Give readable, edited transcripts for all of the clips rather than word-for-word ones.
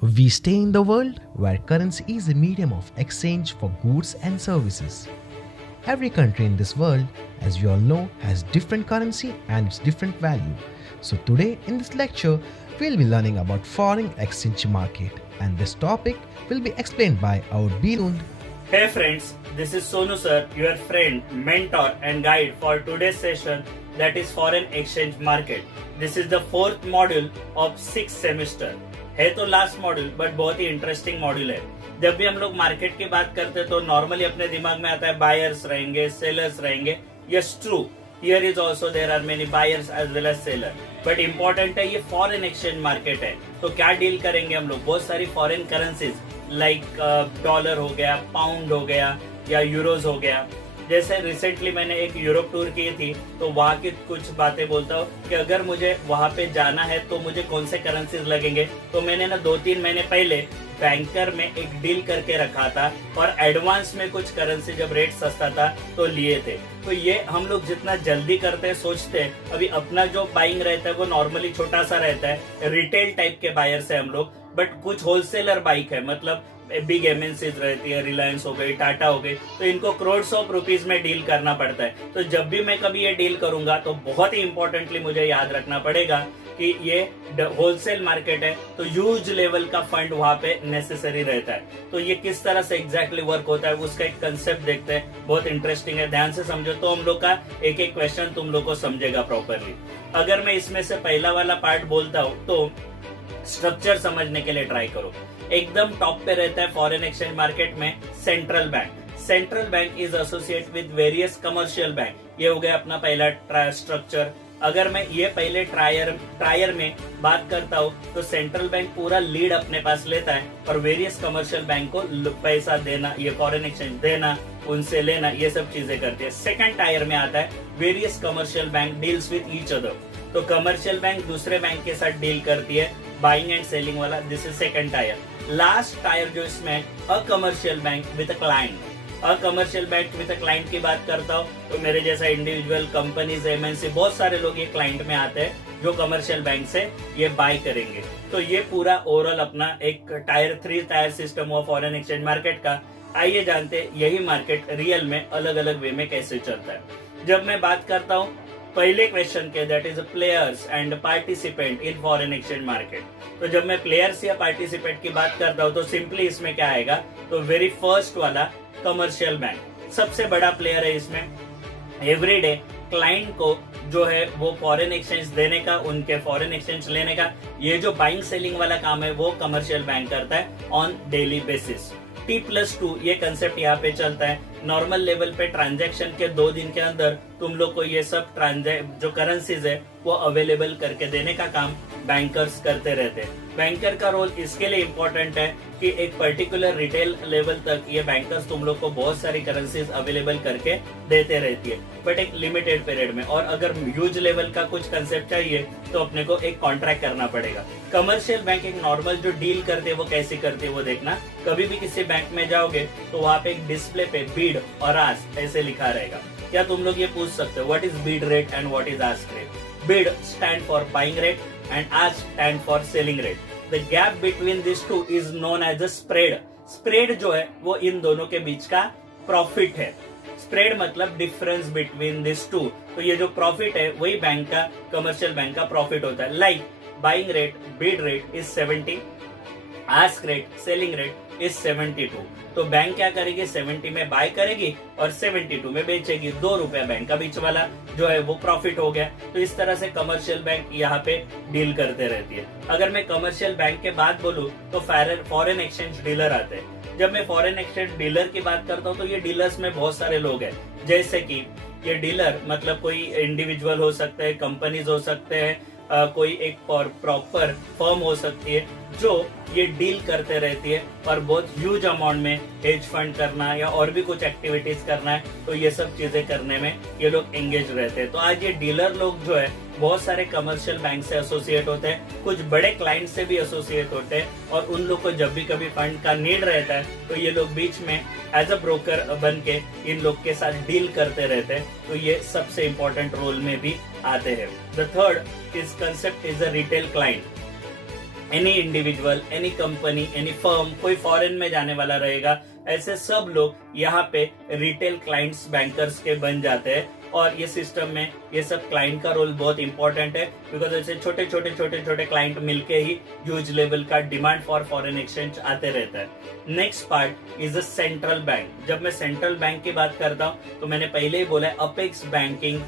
We stay in the world where currency is a medium of exchange for goods and services. Every country in this world, as we all know, has different currency and its different value. So today in this lecture, we'll be learning about foreign exchange market, and this topic will be explained by our Bilund. Hey friends, this is Sonu sir, your friend, mentor and guide for today's session, that is foreign exchange market. This is the fourth module of 6th semester. है तो last module but बहुत ही interesting module है. जब भी हम लोग market की बात करते हैं तो नॉर्मली अपने दिमाग में आता है बायर्स रहेंगे, सेलर्स रहेंगे. Yes true, here is also there are many buyers as well as seller. But important है ये फॉरेन एक्सचेंज मार्केट है. तो क्या डील करेंगे हम लोग? बहुत सारी फॉरेन करेंसीज लाइक डॉलर हो गया, पाउंड हो गया या यूरोज हो गया. जैसे रिसेंटली मैंने एक यूरोप टूर की थी तो वहाँ की कुछ बातें बोलता हूँ कि अगर मुझे वहाँ पे जाना है तो मुझे कौन से करेंसीज लगेंगे. तो मैंने ना 2-3 महीने पहले बैंकर में एक डील करके रखा था और एडवांस में कुछ करेंसी जब रेट सस्ता था तो लिए थे. तो ये हम लोग जितना जल्दी करते हैं सोचते हैं. अभी अपना जो बाइंग रहता है वो नॉर्मली छोटा सा रहता है, रिटेल टाइप के बायर से हम लोग. बट कुछ होलसेलर बाइक है, मतलब बिग एमएनसीज रहती है, रिलायंस हो गई, टाटा हो गई, तो इनको करोड्स ऑफ रुपीज में डील करना पड़ता है. तो जब भी मैं कभी ये डील करूंगा तो बहुत ही इंपॉर्टेंटली मुझे याद रखना पड़ेगा कि ये होलसेल मार्केट है तो ह्यूज लेवल का फंड वहां पे नेसेसरी रहता है. तो ये किस तरह से एग्जैक्टली वर्क होता है उसका एक कंसेप्ट देखते हैं. बहुत इंटरेस्टिंग है, ध्यान से समझो तो हम लोग का एक एक क्वेश्चन तुम लोग को समझेगा प्रॉपरली. अगर मैं इसमें से पहला वाला पार्ट बोलता हूँ तो स्ट्रक्चर समझने के लिए ट्राई करो. एकदम टॉप पे रहता है फॉरेन एक्सचेंज मार्केट में central bank. Central bank is associate with various commercial bank. ये हो गया अपना पहला स्ट्रक्चर. अगर मैं ये पहले ट्रायर में बात करता हूँ तो सेंट्रल बैंक पूरा लीड अपने पास लेता है और वेरियस कमर्शियल बैंक को पैसा देना, ये फॉरेन एक्सचेंज देना, उनसे लेना, ये सब चीजें करती है. सेकंड टायर में आता है various commercial bank deals with each other. तो कमर्शियल बैंक दूसरे बैंक के साथ डील करती है, बाइंग एंड सेलिंग वाला. This is second tier. Last tyre जो इसमें a commercial bank with a client. A commercial bank with a client की बात करता हूँ तो मेरे जैसा इंडिविजुअल कंपनीज, एमएनसी, बहुत सारे लोग ये क्लाइंट में आते हैं जो कमर्शियल बैंक से ये बाय करेंगे. तो ये पूरा ओवरऑल अपना एक टायर 3 टायर सिस्टम हुआ फॉरेन एक्सचेंज मार्केट का. आइए जानते हैं यही मार्केट रियल में अलग अलग वे में कैसे चलता है. जब मैं बात करता हूँ पहले क्वेश्चन के, that is players and participant in foreign exchange market. तो जब मैं प्लेयर्स या पार्टिसिपेंट की बात करता हूँ तो सिंपली इसमें क्या आएगा, तो वेरी फर्स्ट वाला कमर्शियल बैंक सबसे बड़ा प्लेयर है इसमें. एवरीडे क्लाइंट को जो है वो फॉरेन एक्सचेंज देने का, उनके फॉरेन एक्सचेंज लेने का, ये जो बाइंग सेलिंग वाला काम है वो कमर्शियल बैंक करता है ऑन डेली बेसिस. T+2 ये कंसेप्ट यहाँ पे चलता है. नॉर्मल लेवल पे ट्रांजैक्शन के 2 दिन के अंदर तुम लोग को ये सब जो करेंसीज है वो अवेलेबल करके देने का काम बैंकर्स करते रहते हैं. बैंकर का रोल इसके लिए इम्पोर्टेंट है कि एक पर्टिकुलर रिटेल लेवल तक ये बैंकर्स तुम लोग को बहुत सारी करेंसीज अवेलेबल करके देते रहती है, बट एक लिमिटेड पीरियड में. और अगर ह्यूज लेवल का कुछ कंसेप्ट चाहिए तो अपने को एक कॉन्ट्रैक्ट करना पड़ेगा. कमर्शियल बैंक एक नॉर्मल जो डील करते हैं वो कैसे करते हैं वो देखना. कभी भी किसी बैंक में जाओगे तो वहाँ पे एक डिस्प्ले पे बीड और आस्क ऐसे लिखा रहेगा. क्या तुम लोग ये पूछ सकते हो what is Beed rate and what is ask rate? Beed stand for buying rate and ask stand for selling rate. The gap between these two is known as the spread. Spread जो है वो इन दोनों के बीच का प्रॉफिट है. स्प्रेड मतलब difference between this to. तो ये जो प्रॉफिट है वही बैंक का, कमर्शियल बैंक का प्रॉफिट होता है. Like buying rate, Beed rate is 70, ask rate, selling rate is 72. तो बैंक क्या करेगी, 70 में बाय करेगी और 72 में बेचेगी. 2 रुपया बैंक का बीच वाला जो है वो प्रॉफिट हो गया. तो इस तरह से कमर्शियल बैंक यहाँ पे डील करते रहती है. अगर मैं कमर्शियल बैंक के बात बोलूँ तो फॉरेन एक्सचेंज डीलर आते हैं. जब मैं फॉरेन एक्सचेंज डीलर की बात करता हूँ तो ये डीलर्स में बहुत सारे लोग हैं. जैसे कि ये डीलर मतलब कोई इंडिविजुअल हो सकते हैं, कंपनीज हो सकते हैं, कोई एक प्रॉपर फर्म हो सकती है जो ये डील करते रहती है और बहुत ह्यूज अमाउंट में हेज फंड करना या और भी कुछ एक्टिविटीज करना है तो ये सब चीजें करने में ये लोग एंगेज रहते हैं. तो आज ये डीलर लोग जो है बहुत सारे कमर्शियल बैंक से एसोसिएट होते हैं, कुछ बड़े क्लाइंट से भी एसोसिएट होते हैं और उन लोग को जब भी कभी फंड का नीड रहता है तो ये लोग बीच में एज अ ब्रोकर बन के इन लोग के साथ डील करते रहते हैं. तो ये सबसे इंपॉर्टेंट रोल में भी आते हैं. The third is concept is a retail client. Any individual, any company, any firm, कोई फॉरेन में जाने वाला रहेगा, ऐसे सब लोग यहाँ पे रिटेल क्लाइंट्स बैंकर्स के बन जाते हैं। और ये सिस्टम में ये सब क्लाइंट का रोल बहुत इंपॉर्टेंट है, बिकॉज ऐसे छोटे छोटे क्लाइंट मिलके ही ह्यूज लेवल का डिमांड फॉर फॉरेन एक्सचेंज आते रहता है। Next part is a central bank. जब मैं सेंट्रल बैंक की बात करता हूँ तो मैंने पहले ही बोला अपेक्स बैंकिंग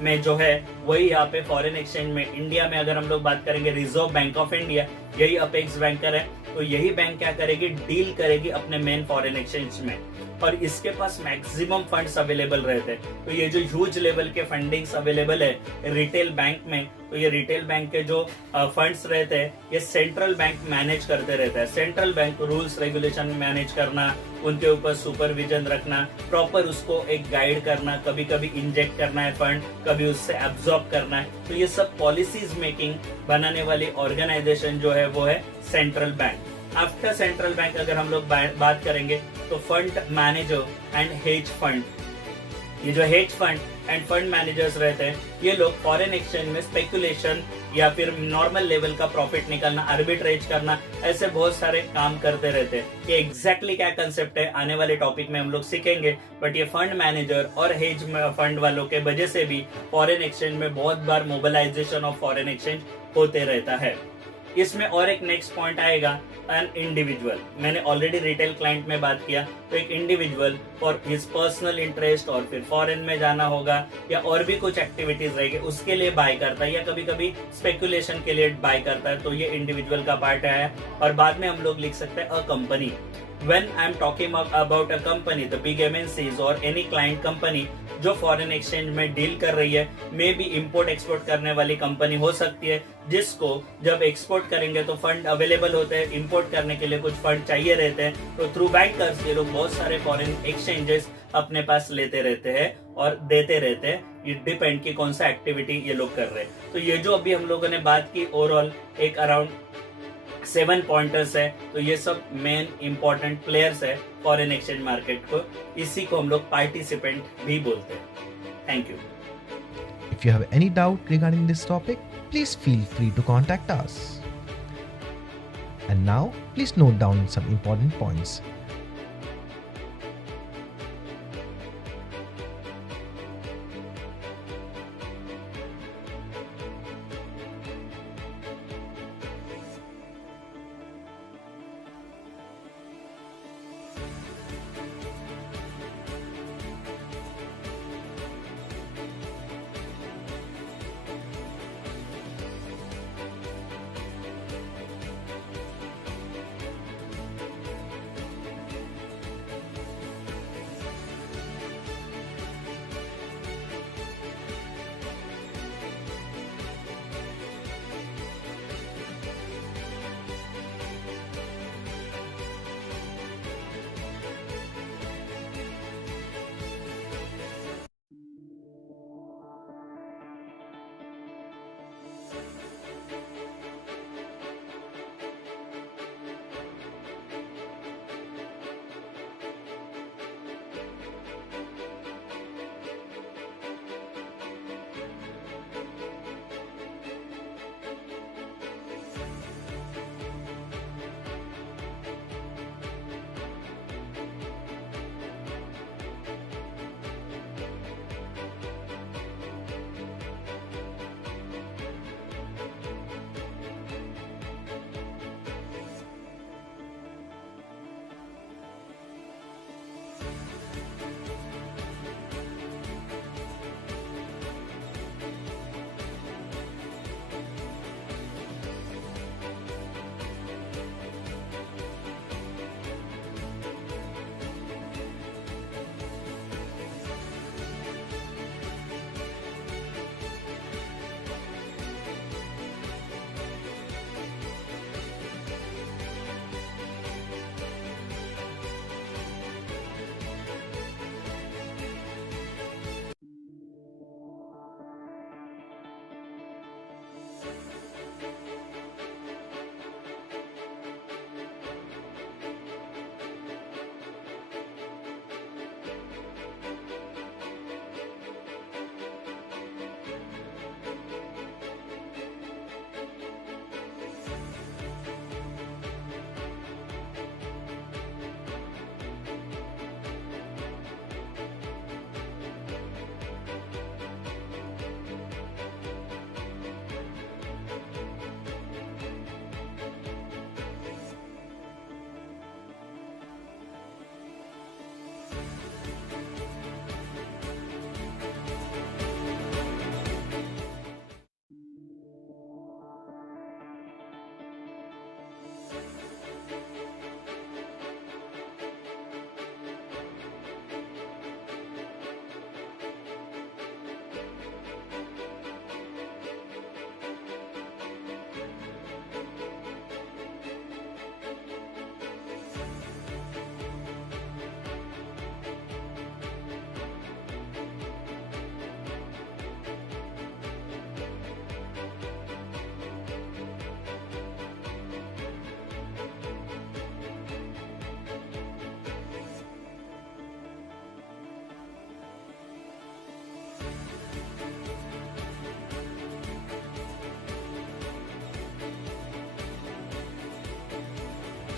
में जो है वही यहाँ पे फॉरेन एक्सचेंज में, इंडिया में अगर हम लोग बात करेंगे रिजर्व बैंक ऑफ इंडिया, यही अपेक्स बैंकर है। तो यही बैंक क्या करेगी, डील करेगी अपने मेन फॉरेन एक्सचेंज में, और इसके पास मैक्सिमम फंड्स अवेलेबल रहते हैं। तो ये जो ह्यूज लेवल के फंडिंग्स अवेलेबल है रिटेल बैंक में, तो ये रिटेल बैंक के जो फंड्स रहते हैं ये सेंट्रल बैंक मैनेज करते रहता है। Central bank rules regulation manage करना, उनके ऊपर सुपरविजन रखना, प्रॉपर उसको एक गाइड करना, कभी कभी इंजेक्ट करना है फंड, कभी उससे एब्जॉर्ब करना है। तो ये सब पॉलिसीज मेकिंग बनाने वाली ऑर्गेनाइजेशन जो है वो है central bank. After central bank अगर हम लोग बात करेंगे तो fund manager and hedge fund, ये जो hedge fund end fund managers रहते हैं ये लोग फॉरेन एक्सचेंज में स्पेकुलेशन या फिर नॉर्मल लेवल का प्रॉफिट निकालना, आर्बिट्रेज करना, ऐसे बहुत सारे काम करते रहते हैं। ये एग्जैक्टली क्या कंसेप्ट है आने वाले टॉपिक में हम लोग सीखेंगे, बट ये फंड मैनेजर और हेज फंड वालों के वजह से भी फॉरेन एक्सचेंज में बहुत बार मोबिलाइजेशन ऑफ फॉरेन एक्सचेंज होते रहता है। इसमें और एक नेक्स्ट पॉइंट आएगा एन इंडिविजुअल। मैंने ऑलरेडी रिटेल क्लाइंट में बात किया, तो एक individual for his personal interest और फिर फॉरेन में जाना होगा या और भी कुछ एक्टिविटीज रहेगी उसके लिए बाय करता है, या कभी कभी स्पेकुलेशन के लिए बाय करता है, तो ये इंडिविजुअल का पार्ट है। और बाद में हम लोग लिख सकते हैं a company. When I'm talking about a company, the big MNCs or any client company जो फॉरेन एक्सचेंज में डील कर रही है, मे भी इंपोर्ट एक्सपोर्ट करने वाली कंपनी हो सकती है, जिसको जब एक्सपोर्ट करेंगे तो फंड अवेलेबल होते हैं, इंपोर्ट करने के लिए कुछ फंड चाहिए रहते हैं, तो थ्रू बैंकर्स ये लोग बहुत सारे फॉरेन एक्सचेंजेस अपने पास लेते रहते हैं और देते रहते हैं। ये डिपेंड की कौन सा एक्टिविटी ये लोग कर रहे हैं। तो ये जो अभी हम लोगों ने बात की ओवरऑल एक अराउंड 7 पॉइंटर्स है, तो ये सब मेन इंपॉर्टेंट प्लेयर्स है फॉरेन एक्सचेंज मार्केट को, इसी को हम लोग पार्टिसिपेंट भी बोलते हैं। Thank you. If you have any doubt regarding this topic, please feel free to contact us. And now, please note down some important points.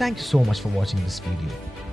Thank you so much for watching this video.